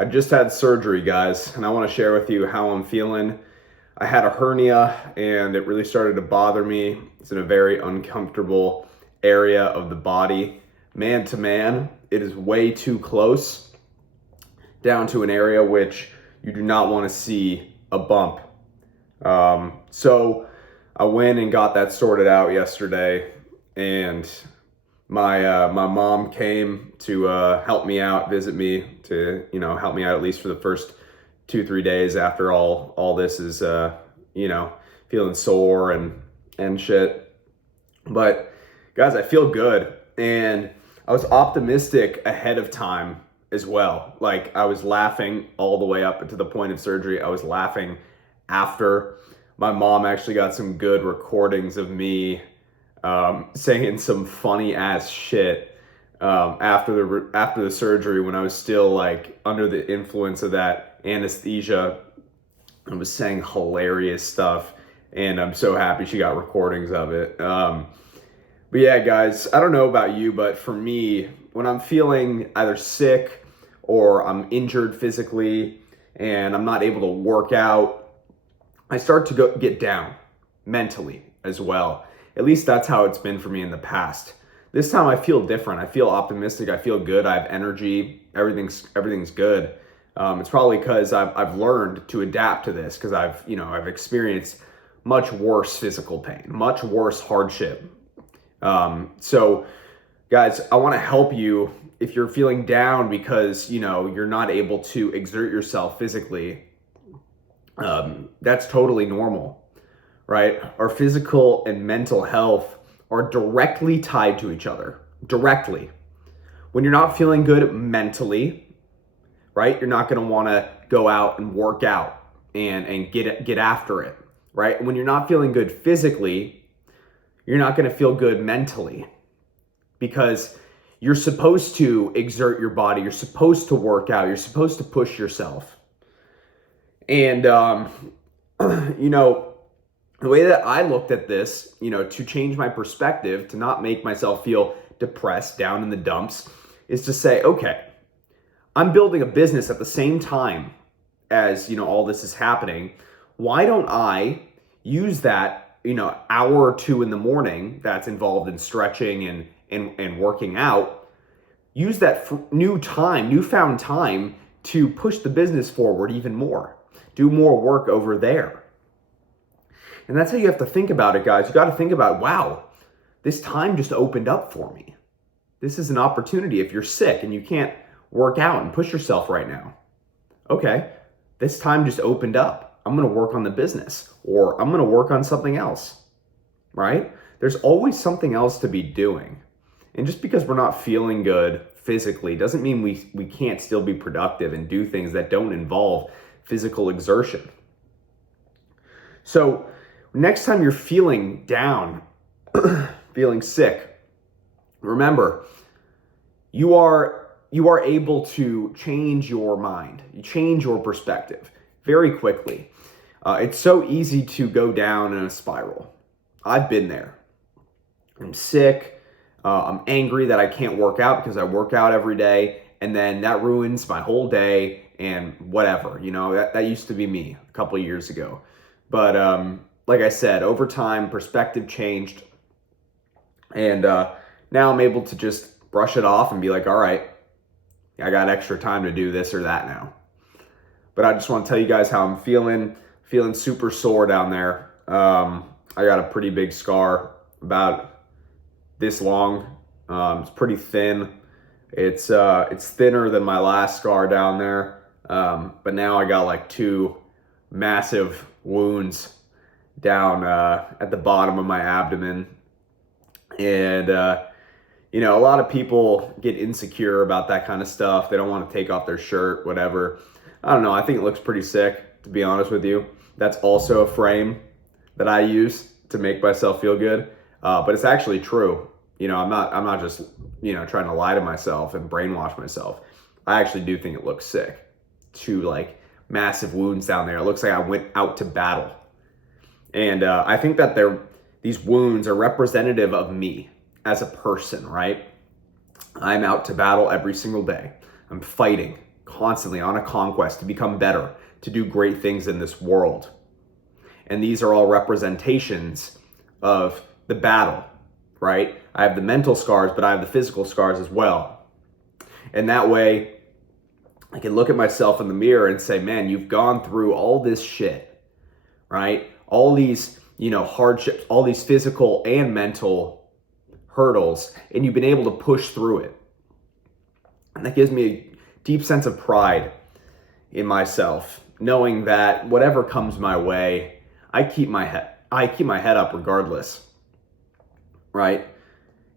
I just had surgery, guys, and I want to share with you how I'm feeling. I had a hernia and it really started to bother me. It's in a very uncomfortable area of the body. Man to man, it is way too close down to an area which you do not want to see a bump. So I went and got that sorted out yesterday, and my mom came to help me out, visit me, to help me out at least for the first 2-3 days after all this is feeling sore and shit. But guys, I feel good, and I was optimistic ahead of time as well. Like, I was laughing all the way up to the point of surgery. I was laughing after. My mom actually got some good recordings of me saying some funny ass shit after the surgery, when I was still like under the influence of that anesthesia. I was saying hilarious stuff, and I'm so happy she got recordings of it. But yeah, guys, I don't know about you, but for me, when I'm feeling either sick or I'm injured physically and I'm not able to work out, I start to get down mentally as well. At least that's how it's been for me in the past. This time I feel different. I feel optimistic. I feel good. I have energy. Everything's good. It's probably because I've learned to adapt to this, because I've experienced much worse physical pain, much worse hardship. So guys, I want to help you if you're feeling down because you're not able to exert yourself physically. That's totally normal, right? Our physical and mental health are directly tied to each other. Directly. When you're not feeling good mentally, right, you're not going to want to go out and work out and get after it, right? When you're not feeling good physically, you're not going to feel good mentally, because you're supposed to exert your body. You're supposed to work out. You're supposed to push yourself. And, the way that I looked at this, to change my perspective, to not make myself feel depressed, down in the dumps, is to say, okay, I'm building a business at the same time as, all this is happening. Why don't I use that, hour or two in the morning that's involved in stretching and working out, use that newfound time to push the business forward even more, do more work over there. And that's how you have to think about it, guys. You got to think about, wow, this time just opened up for me. This is an opportunity. If you're sick and you can't work out and push yourself right now, okay, this time just opened up. I'm going to work on the business, or I'm going to work on something else, right? There's always something else to be doing. And just because we're not feeling good physically doesn't mean we can't still be productive and do things that don't involve physical exertion. So next time you're feeling down, feeling sick, remember, you are able to change your mind, you change your perspective very quickly. It's so easy to go down in a spiral. I've been there. I'm sick. I'm angry that I can't work out because I work out every day, and then that ruins my whole day and whatever. That used to be me a couple of years ago. But like I said, over time, perspective changed, and now I'm able to just brush it off and be like, all right, I got extra time to do this or that now. But I just want to tell you guys how I'm feeling super sore down there. I got a pretty big scar, about this long. It's pretty thin. It's thinner than my last scar down there. But now I got like 2 massive wounds down at the bottom of my abdomen. And a lot of people get insecure about that kind of stuff. They don't want to take off their shirt, whatever. I don't know. I think it looks pretty sick, to be honest with you. That's also a frame that I use to make myself feel good. But it's actually true. I'm not just, trying to lie to myself and brainwash myself. I actually do think it looks sick. 2 like massive wounds down there. It looks like I went out to battle. And I think that these wounds are representative of me as a person, right? I'm out to battle every single day. I'm fighting constantly on a conquest to become better, to do great things in this world. And these are all representations of the battle, right? I have the mental scars, but I have the physical scars as well. And that way, I can look at myself in the mirror and say, man, you've gone through all this shit, right? All these, hardships, all these physical and mental hurdles, and you've been able to push through it. And that gives me a deep sense of pride in myself, knowing that whatever comes my way, I keep my head up regardless, right?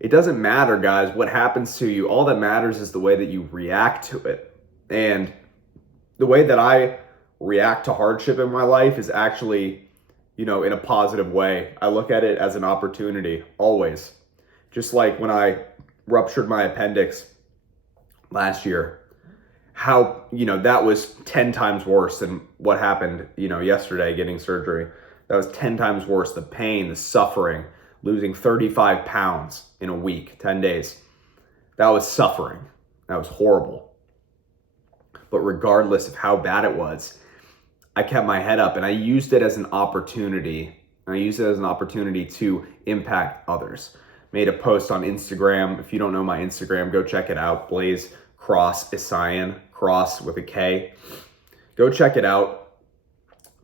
It doesn't matter, guys, what happens to you. All that matters is the way that you react to it. And the way that I react to hardship in my life is actually, in a positive way. I look at it as an opportunity, always. Just like when I ruptured my appendix last year, how, that was 10 times worse than what happened, yesterday getting surgery. That was 10 times worse. The pain, the suffering, losing 35 pounds in a week, 10 days. That was suffering. That was horrible. But regardless of how bad it was, I kept my head up and I used it as an opportunity. To impact others. Made a post on Instagram. If you don't know my Instagram, go check it out. Blaze Cross Isayan, cross with a K. Go check it out.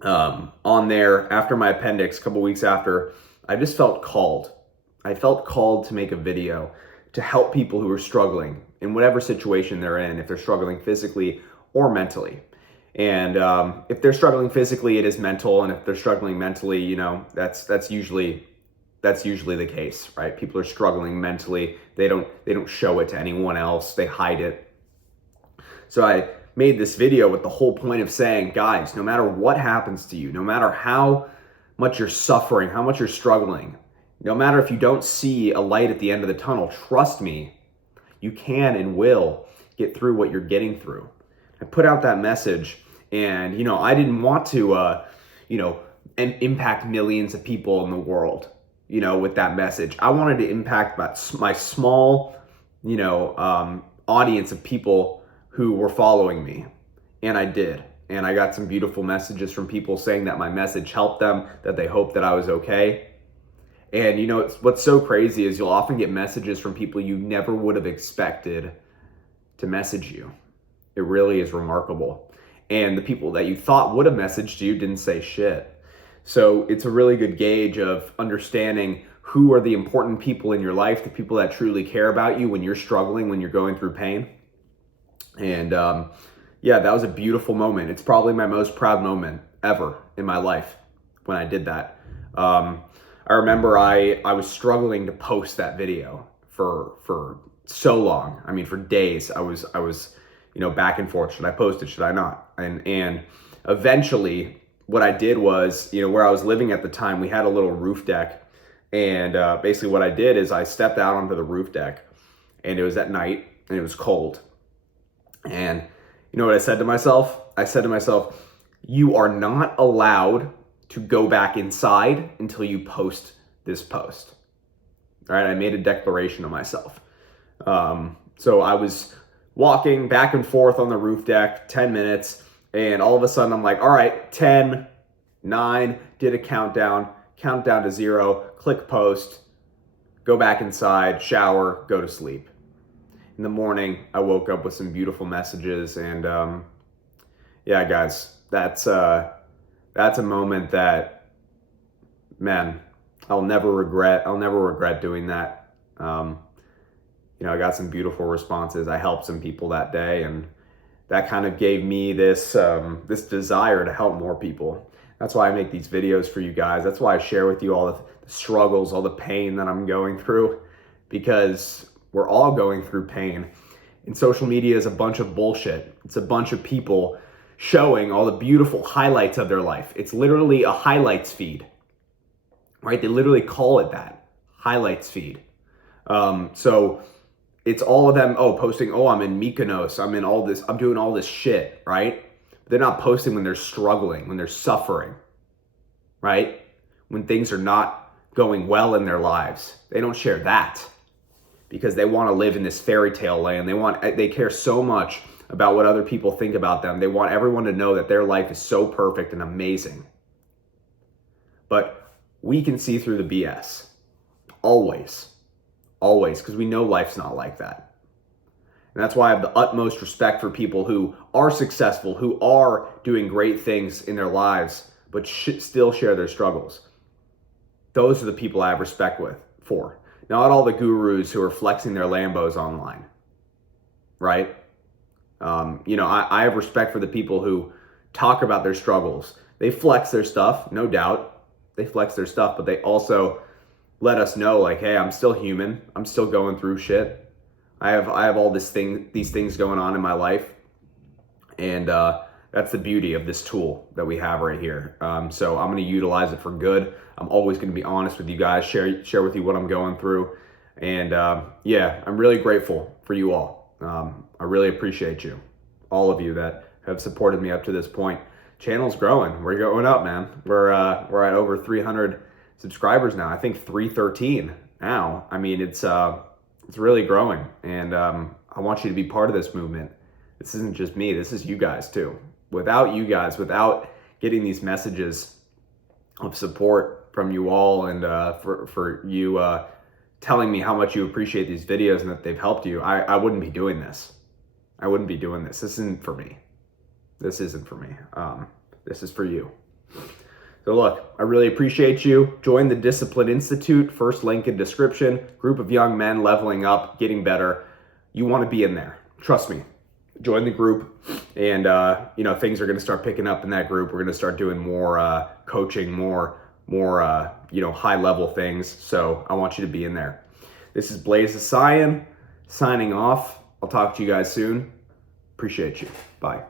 On there, after my appendix, a couple weeks after, I just felt called. I felt called to make a video to help people who are struggling in whatever situation they're in, if they're struggling physically or mentally. And if they're struggling physically, it is mental, and if they're struggling mentally, that's usually the case, right? People are struggling mentally. They don't show it to anyone else. They hide it. So I made this video with the whole point of saying, guys, no matter what happens to you, no matter how much you're suffering, how much you're struggling, no matter if you don't see a light at the end of the tunnel, trust me, you can and will get through what you're getting through. I put out that message, and, I didn't want to, impact millions of people in the world, with that message. I wanted to impact my small, audience of people who were following me. And I did. And I got some beautiful messages from people saying that my message helped them, that they hoped that I was okay. And, what's so crazy is you'll often get messages from people you never would have expected to message you. It really is remarkable. And the people that you thought would have messaged you didn't say shit. So it's a really good gauge of understanding who are the important people in your life, the people that truly care about you when you're struggling, when you're going through pain. And that was a beautiful moment. It's probably my most proud moment ever in my life when I did that. I remember I was struggling to post that video for so long. I mean, for days. I was back and forth. Should I post it? Should I not? And eventually what I did was, where I was living at the time, we had a little roof deck. And basically what I did is I stepped out onto the roof deck, and it was at night and it was cold. And you know what I said to myself? I said to myself, you are not allowed to go back inside until you post this post. All right, I made a declaration to myself. So I was walking back and forth on the roof deck, 10 minutes, and all of a sudden I'm like, all right, 10, 9, did a countdown to 0, click post, go back inside, shower, go to sleep. In the morning, I woke up with some beautiful messages, and guys, that's a moment that, man, I'll never regret doing that. I got some beautiful responses. I helped some people that day, and that kind of gave me this desire to help more people. That's why I make these videos for you guys. That's why I share with you all the struggles, all the pain that I'm going through, because we're all going through pain. And social media is a bunch of bullshit. It's a bunch of people showing all the beautiful highlights of their life. It's literally a highlights feed, right? They literally call it that, highlights feed. So it's all of them, posting, I'm in Mykonos, I'm in all this, I'm doing all this shit, right? They're not posting when they're struggling, when they're suffering, right? When things are not going well in their lives. They don't share that because they want to live in this fairy tale land. They care so much about what other people think about them. They want everyone to know that their life is so perfect and amazing. But we can see through the BS. Always. Always. Because we know life's not like that. And that's why I have the utmost respect for people who are successful, who are doing great things in their lives, but still share their struggles. Those are the people I have respect for. Not all the gurus who are flexing their Lambos online, right? I have respect for the people who talk about their struggles. They flex their stuff, no doubt. They flex their stuff, but they also let us know, like, hey, I'm still human. I'm still going through shit. I have all these things going on in my life, and that's the beauty of this tool that we have right here. So I'm going to utilize it for good. I'm always going to be honest with you guys, share with you what I'm going through, and yeah, I'm really grateful for you all. I really appreciate you, all of you that have supported me up to this point. Channel's growing. We're going up, man. We're at over 300 subscribers now. I think 313 now. I mean, it's really growing, and I want you to be part of this movement. This isn't just me. This is you guys too. Without you guys, without getting these messages of support from you all, and for you telling me how much you appreciate these videos and that they've helped you, I wouldn't be doing this. I wouldn't be doing this. This isn't for me. This isn't for me. This is for you. So look, I really appreciate you. Join the Discipline Institute, first link in description. Group of young men leveling up, getting better. You want to be in there. Trust me. Join the group, and things are going to start picking up in that group. We're going to start doing more coaching, more high level things. So I want you to be in there. This is Blaze the Scion signing off. I'll talk to you guys soon. Appreciate you. Bye.